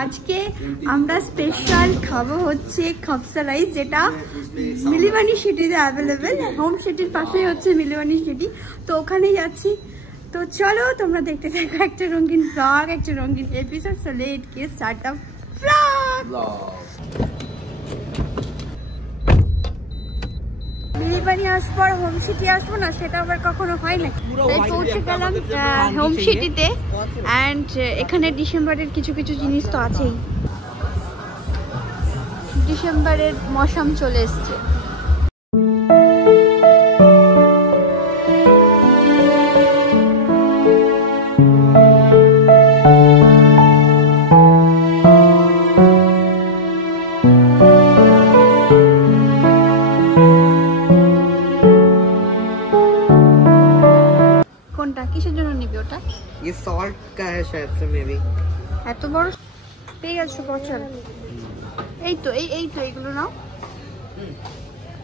আজকে আমরা স্পেশাল খাবো হচ্ছে খফসা রাইস, যেটা মিলিবানি সিটিতে অ্যাভেলেবেল। হোম সিটির পাশেই হচ্ছে মিলিবানি সিটি, তো ওখানেই যাচ্ছি। তো চলো তোমরা দেখতে থাকো একটা রঙিন ব্লগ, একটা রঙিন episode. So let get start the blog. মিলিবানি আসবো আর হোম সিটি আসবো না, সেটা আবার কখনো হয় না। তাই পৌঁছে গেলাম হোম সিটিতে। অ্যান্ড এখানে ডিসেম্বরের কিছু কিছু জিনিস তো আছেই। ডিসেম্বরের মৌসুম চলে এসছে। কিসের জন্য নিবি ওটা? ये सॉल्ट का है शायद से मे बी। এত বড় পেয়ে গেছো বছর। এই তো এইগুলো নাও।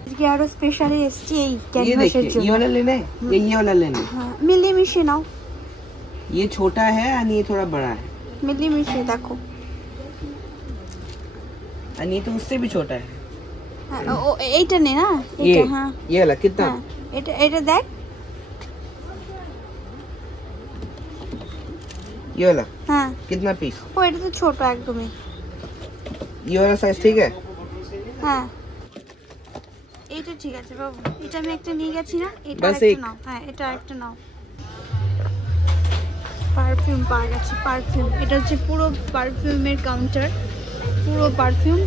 আজকে আরো স্পেশালি এসছি এই ক্যানভাসের জন্য। ये वाला लेना है, ये वाला लेना है। हां मिली मिशे नाও। ये छोटा है और ये थोड़ा बड़ा है। मिली मिशे देखो। और ये तो उससे भी छोटा है। हां ओ এইটা নে না এটা। हां ये वाला कितना? এটা দেখ। ये वाला हाँ कितना पीस? ओ এটা তো ছোট একদমই। ये वाला साइज ठीक है? হ্যাঁ এইটা ঠিক আছে বাবু, এটা আমি একটা নিয়ে গেছি না, এটা बस একটা एक নাও। হ্যাঁ এটা একটা নাও। পারফিউম পাওয়া গেছে, পারফিউম। এটা হচ্ছে পুরো পারফিউমের কাউন্টার, পুরো পারফিউম।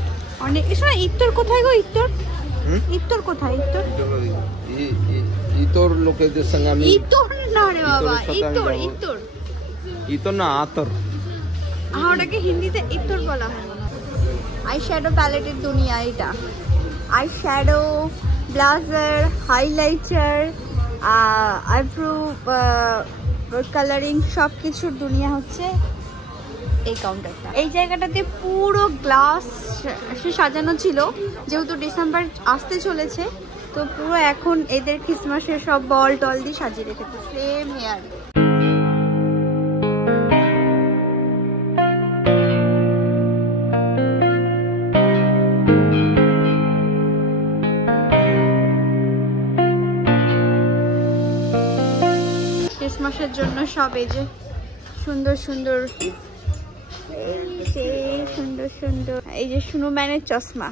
অনেক এসব। ইত্তর কোথায় গো? ইত্তর কোথায়? इतोर लोकेদের সঙ্গে আমি ইত্তর না রে বাবা, ইত্তর इतो ना आतर। ওটাকে হিন্দিতে ইত্তর বলা হয়। আই শ্যাডো প্যালেটের দুনিয়া এটা। Eye shadow, blazer, highlighter, eyebrow colouring সব কিছুর দুনিয়া হচ্ছে এই কাউন্টারটা। এই জায়গাটাতে পুরো গ্লাস সাজানো ছিল, যেহেতু ডিসেম্বর আসতে চলেছে, তো পুরো এখন এদের ক্রিসমাসের সব বল টল দিয়ে সাজিয়ে রেখেছে। Same here. ক্রিসমাসের জন্য সব এই যে সুন্দর সুন্দর, এই যে স্নোম্যানের চশমা।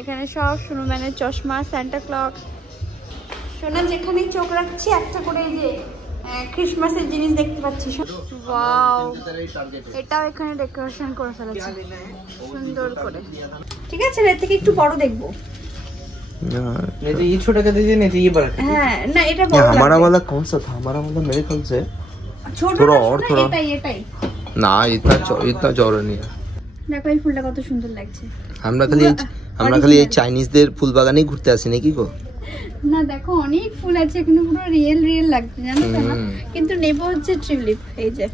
এখানে সব স্নোম্যানের চশমা, সান্টা ক্লজ। সোনা যেখানেই চোখ রাখছি একটা করে এই যে ক্রিসমাসের জিনিস দেখতে পাচ্ছি। ওয়াও, এটাও এখানে ডেকোরেশন করে ফেলেছে সুন্দর করে। ঠিক আছে, এর থেকে একটু বড় দেখবো। नहीं तो ये छोटा कर दीजिए, नहीं तो ये बड़ा। हाँ ना এটা বড়। हमारा वाला कौन सा था? हमारा वाला मेरे ख्याल से थोड़ा और थोड़ा এটাই ना, इतना चौड़ा नहीं है। দেখো এই ফুলটা কত সুন্দর লাগছে। আমরা খালি এই চাইনিজদের ফুল বাগানেই ঘুরতে আসি নাকি গো? না দেখো অনেক ফুল আছে এখানে, পুরো রিয়েল লাগছে জানো তো না। কিন্তু নেব হচ্ছে টিউলিপ। এই যে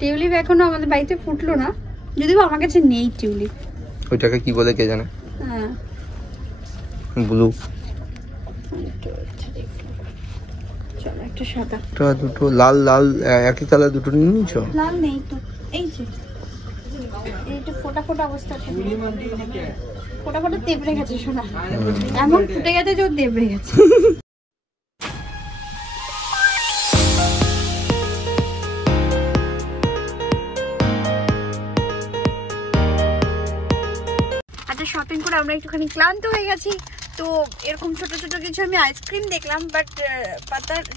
টিউলিপ এখনো আমাদের বাড়িতে ফুটলো না, যদিও আমার কাছে নেই টিউলিপ। ওইটাকে কি বলে কে জানে? হ্যাঁ ব্লু। চলো একটা সাদা, একটা দুটো লাল একই কালার দুটো নিয়ে নিছো? লাল নেই তো। এই যে এইটা ফোটা অবস্থা আছে, ফোটা দেবড়ে গেছে শোনা, এমন ফুটে গেছে যে দেবড়ে গেছে। আচ্ছা শপিং করে আমরা একটুখানি ক্লান্ত হয়ে গেছি, তো এরকম ছোট ছোট কিছু আমি আইসক্রিম দেখলাম, বাট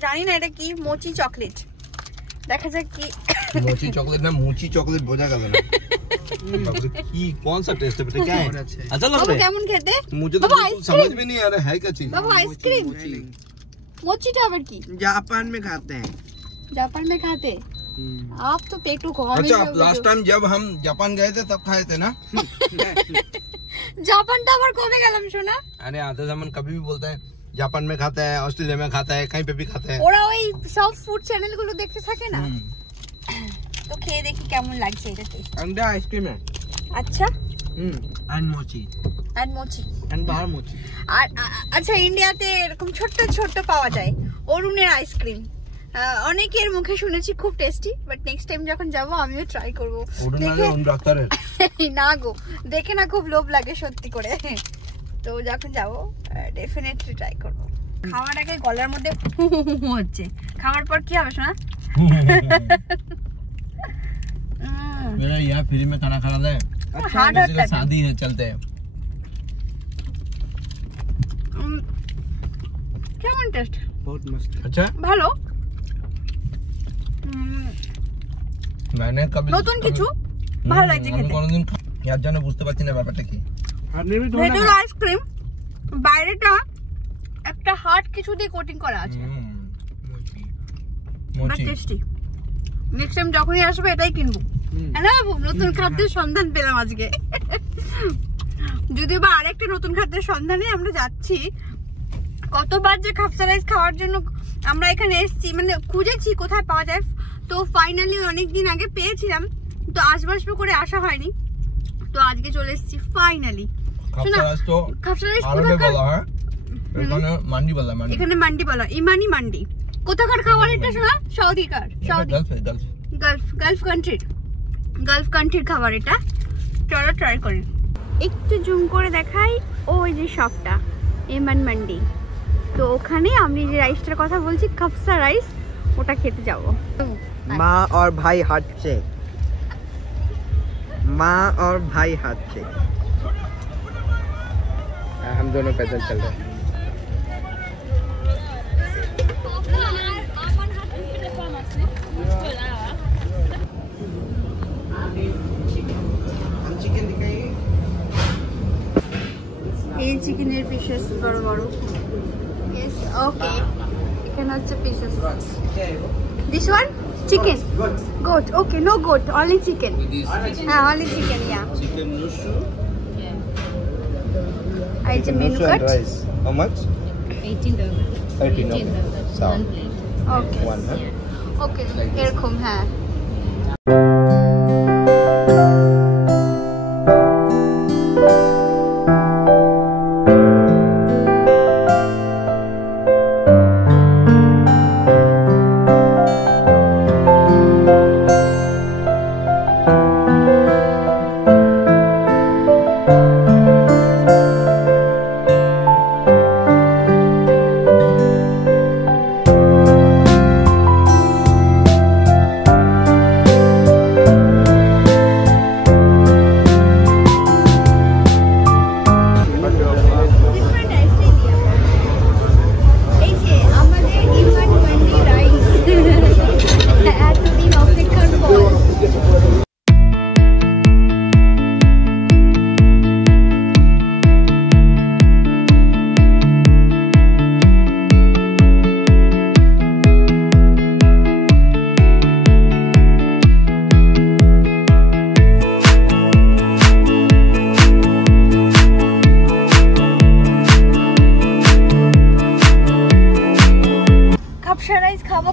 জানি না এটা কি। মোচি চকলেট, দেখা যাক কি। मोची चॉकलेट ना, मोची चॉकलेट বোঝা গেল না। কি कौन सा टेस्ट है बेटा? क्या है? अच्छा लग रहा है। কেমন খেতে? मुझे तो समझ में नहीं आ रहा है क्या चीज। বাবু আইসক্রিম। মোচিটা আবার কি? जापान में खाते हैं। जापान में खाते? आप तो पेटू को। अच्छा लास्ट टाइम जब हम जापान गए थे तब खाए थे ना। जापान तो আবার কবে গেলাম শোনা? अरे आधे zaman कभी भी बोलते हैं जापान में खाता है, ऑस्ट्रेलिया में खाता है, कहीं पे भी खाता है। ওরা ওই সব ফুড চ্যানেল গুলো দেখতে থাকে না, তো খেয়ে দেখি কেমন লাগছে এটা টেস্ট। अंडा आइसक्रीम है। अच्छा एंड मोची एंड बाहर मोची। আর আচ্ছা ইন্ডিয়াতে এরকম ছোট ছোট পাওয়া যায় অরুণের আইসক্রিম, অনেকের মুখে শুনেছি খুব টেস্টি, বাট নেক্সট টাইম যখন যাবো আমিও ট্রাই করবো। না গো, দেখে না খুব লোভ লাগে সত্যি করে, তো যখন যাবো ডেফিনেটলি ট্রাই করবো। খাওয়ার আগে গলার মধ্যে হচ্ছে, খাওয়ার পর কি হবে শোনা? मेरा यहाँ फ्री में खाना खा रहा है, शादी है, चलते हैं। কেমন টেস্ট? बहुत मस्त। अच्छा, ভালো। मैंने कभी নতুন কিছু ভালো লাগছে খেতে। কোনদিন ইয়ার জন্য বুঝতে পারছি না ব্যাপারটা কি। ভেতর আইসক্রিম, বাইরেটা একটা হার্ড কিছু দিয়ে কোটিং করা আছে, বাট টেস্টি। নেক্সট টাইম যখনই আসবে এটাই কিনবো। হ্যাঁ না বাবু, নতুন খাদ্যের সন্ধান পেলাম আজকে। যদিও বা আরেকটা নতুন খাদ্যের সন্ধানে আমরা যাচ্ছি। কতবার যে খাপসা রাইস খাওয়ার জন্য আমরা এখানে এসেছি, মানে খুঁজেছি কোথায় পাওয়া যায়, তো ফাইনালি অনেকদিন আগে পেয়েছিলাম, তো আসবো করে আসা হয়নি, তো আজকে চলে এসেছি ফাইনালি। খাপসা রাইস এখানে মান্ডি বলা, এখানে মান্ডি বলা, ইমানি মান্ডি। কোথাকার খাবার এটা শোনা? সৌদিকার, সৌদি, গালফ কান্ট্রির খাবার এটা। চলো ট্রাই করি। একটু জুম করে দেখাই, ওই যে শপটা ইমান মান্ডি, তো ওখানে আমি যে রাইসটার কথা বলছি খাপসা রাইস, ওটা খেতে যাবো। माँ और भाई हाथ से, माँ और भाई हाथ से हम दोनों पैदल चल रहे हैं। चिकन दिखाइए। এই চিকেনের পিসেস বড় বড়। Yes, okay. এখানে হচ্ছে pieces. This one? Chicken? Goat. Okay, no goat, only chicken. হ্যাঁ, only chicken, yeah. Chicken nushu. এই যে menu card. How much? 18 dirham. 18. One plate. Okay. One, huh? Okay, এরকম হ্যাঁ।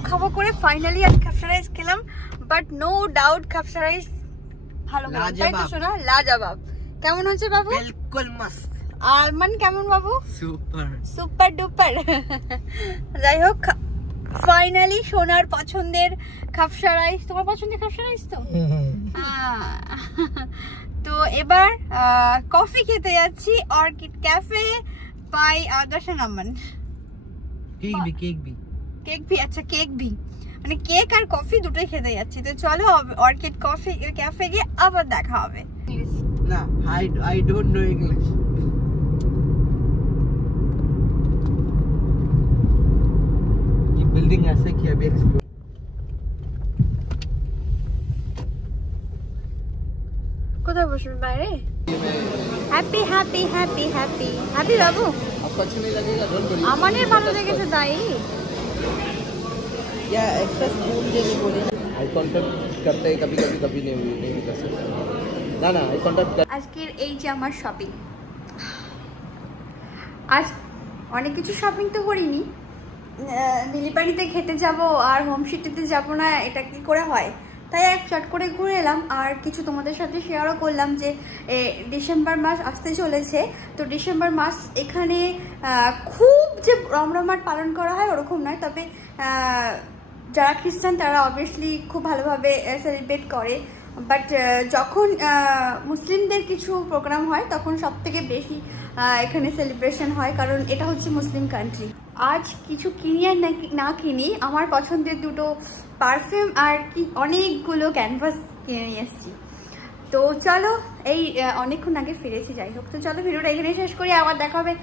খাবো করে ফাইনালি আজ খাপসা রাইস খেলাম, বাট নো ডাউট খাপসা রাইস ভালো তাই তো শোনা? লাজবাব। কেমন হচ্ছে বাবু? बिल्कुल मस्त। আরমান কেমন বাবু? Super super duper. যাই হোক, ফাইনালি সোনার পছন্দের খাপসা রাইস। তোমার পছন্দের খাপসা রাইস তো? তো এবার কফি খেতে যাচ্ছি অর্কিড ক্যাফে বাই আগাশা নামান। केक भी কেক ভি, আচ্ছা কেক ভি, মানে কেক আর কফি দুটোই খেতে যাচ্ছি। তো চলো অর্কিড কফি ক্যাফে গিয়ে আবার দেখা হবে। ना I don't know English। ये बिल्डिंग ऐसे कि अभी एक्सप्लोर। কোথায় বসবে? বাইরে। Happy happy happy happy happy বাবু। आपको अच्छा नहीं लगेगा डोंट वरी। আমাদের ভালো লেগেছে তাই। या एक्स्ट्रा स्पून देने बोले। आई कांटेक्ट करते हैं कभी नहीं कर सकते ना आई कांटेक्ट। আজকের এই যে আমার শপিং, আজ অনেক কিছু শপিং তো করিনি। মিলিবাড়িতে খেতে যাব আর হোম সিটিতে যাব না, এটা কি করে হয়? তাই এক চট করে ঘুরে এলাম, আর কিছু তোমাদের সাথে শেয়ারও করলাম যে ডিসেম্বর মাস আসতে চলেছে। তো ডিসেম্বর মাস এখানে খুব যে রমরমাট পালন করা হয় ওরকম নয়, তবে যারা খ্রিস্টান তারা অবভিয়াসলি খুব ভালোভাবে সেলিব্রেট করে, বাট যখন মুসলিমদের কিছু প্রোগ্রাম হয় তখন সব থেকে বেশি এখানে সেলিব্রেশন হয়, কারণ এটা হচ্ছে মুসলিম কান্ট্রি। আজ কিছু কিনি আর না কিনি, আমার পছন্দের দুটো পারফিউম আর কি অনেকগুলো ক্যানভাস কিনে নিয়ে এসেছি। তো চলো, এই অনেকক্ষণ আগে ফিরেছি, যাই হোক। তো চলো ভিডিওটা এখানে শেষ করি, আবার দেখা হবে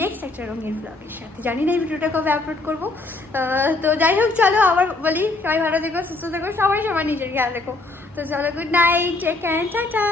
নেক্সট একটা রঙের ব্লগের সাথে। জানি না এই ভিডিওটা কবে আপলোড করবো, তো যাই হোক চলো আবার বলি, সবাই ভালো থেকো, সুস্থ থেকো, সবাই নিজের খেয়াল রেখো। তো চলো, good night, take care, tata.